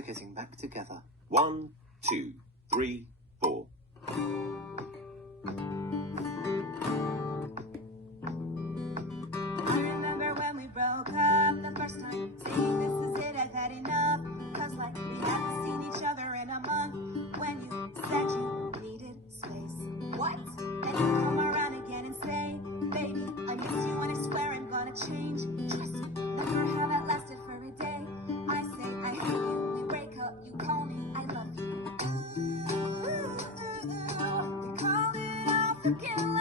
for getting back together. 1, 2, 3, 4. I remember when we broke up the first time, saying this is it, I've had enough. Cause like we hadn't seen each other in a month. When you said you needed space. What? Then you come around again and say, baby, I miss you and I swear I'm gonna change. Trust me, never how that lasted for a day. I say I hate you, we break up, you call me, I love you. You call it off again.